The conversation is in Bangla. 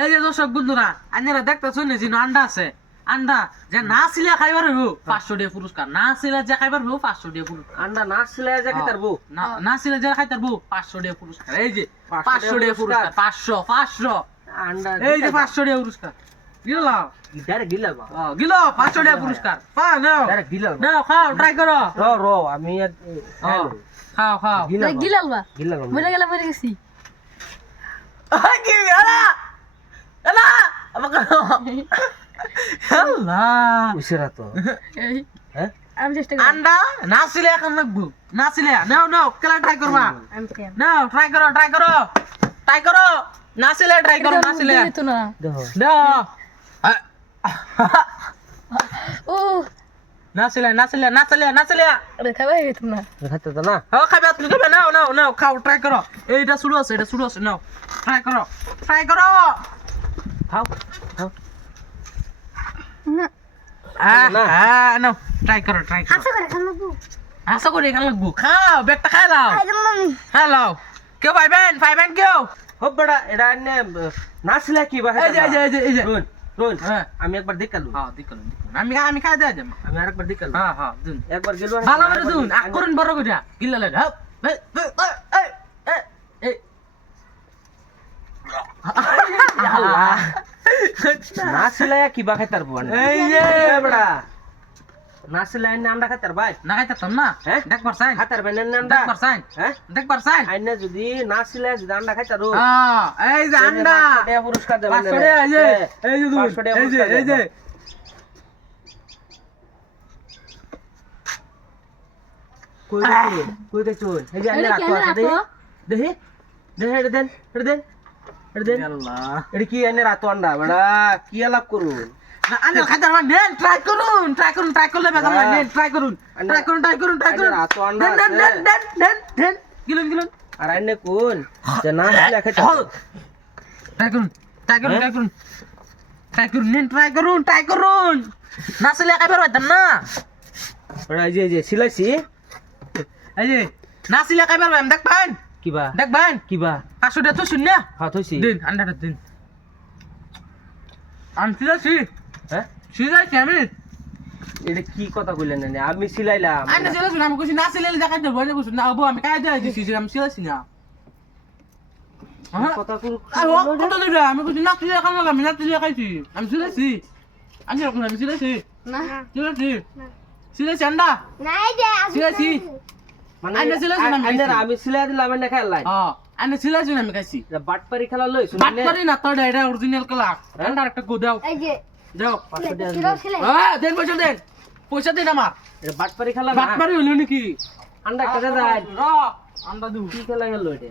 এই যে দর্শক বন্ধুরা আপনারা দেখতেছেন যে আন্ডা আছে আন্ডা যে না ছিলে খাইবার হইব 500 টাকা পুরস্কার না ছিলে যে খাইবার হইব 500 টাকা পুরস্কার আন্ডা না ছিলে যে খাইতারবো না ছিলে যে খাইতারবো 500 টাকা পুরস্কার এই যে 500 টাকা পুরস্কার 500 আন্ডা এই যে 500 টাকা পুরস্কার গিলাও ডাইরেক্ট গিলাল বা গিলো 500 টাকা পুরস্কার নাও ডাইরেক্ট গিলাল নাও খাও ট্রাই করো র আমি এক খাও গিলাল বা গিলাল মরে গেছি কি এলা এলা আমাকে আল্লাহ উসিরা তো এই হ্যাঁ আমি চেষ্টা করি আন্ডা না ছিলে এখন লাগবো না ছিলে নাও কেলা ট্রাই করবা আমি খাই নাও ট্রাই করো না ছিলে ট্রাই করো না ছিলে তো না দেখো দাও ও না ছিলে আরে খাবে তো না খাইতে তো না খাবে তুমি খাবে নাও খাও ট্রাই করো এইটা শুরু আছে নাও ট্রাই করো খাও খাও নাও ট্রাই করো আশা করে এখানে লাগবো খাও ব্যাগটা খাই লাও হ্যালো কেউ পাইবেন কেউ হব বড়া এটা এনে না ছিলে কি বা এই যে রোন হ্যাঁ আমি একবার দেখালু দেখুন আমি খাই দেয় আমি আরেকবার দেখালু হ্যাঁ দুন একবার গেল ভালো করে দুন করুন বড় করে গিল্লা লাগে আল্লাহ না ছিলে কি বা খাইতারবো এই যে বড়া না ছিলে এনে আন্ডা খাইতার ভাই না খাইতাম না হ্যাঁ? দেখবার সাইন খাইতার বেন এনে আন্ডা হ্যাঁ দেখবার সাইন আইনে যদি না ছিলে যদি আন্ডা খাইতারো এই যে আন্ডা পুরস্কার দেবেন 500 টাকা এই যে দুন 500 টাকা এই যে কই দেখছো এই যে আন্ডা রাখো আছে দেখি এটা দেন আল্লাহ এটা কি এনে রাতো আন্ডা বড়া কি আলাপ করুন না আন্ডা খাইতাম না নেন ট্রাই করলে বেজাম না নেন ট্রাই করুন রাতো আন্ডা দেন গিলুন আর আইনে কোন যে না ছিলে খাইতার ট্রাই করুন না ছিলে খাইবার পাইতাম না বড়া এই যে সিলাইছি এই যে না ছিলে খাইবার পাইম কিবা দেখবেন কিবা 500 টাকা তো শূন্য হাত হইছি দিন আন্ডাটা দিন আনছিলাছি হ্যাঁ সিলাইছি আমি এটা কি কথা কইলেন না আমি সিলাইলাম আন্ডা সিলাইছি আমি কইছি না সিলাইলে দেখা দেবো আমি কইছি না আবু আমি কাই দেই দিছি আমি সিলাইছি না কথা কই কত দিবে আমি কইছি না সিলাই খান লাগা আমি না সিলাই খাইছি আমি সিলাইছি আমি রকম আমি সিলাইছি না সিলাইছি আন্ডা নাই দে সিলাইছি মানে আইনে সিলাইছি না আমি সিলাই দিলাম না খেলাই আন্ডা সিলাইছি না আমি খাইছি বাটপারি খেলা লই বাট করি না তোর এটা অরিজিনাল কালা আন্ডা একটা গো দাও এই যে দাও 500 টাকা কিলো ছিলে দেন পয়সা দেন আমার এটা বাটপারি খেলা না বাট পারি হলো নাকি আন্ডা কেটে যায় র আন্ডা দু কি খেলা গেল এটা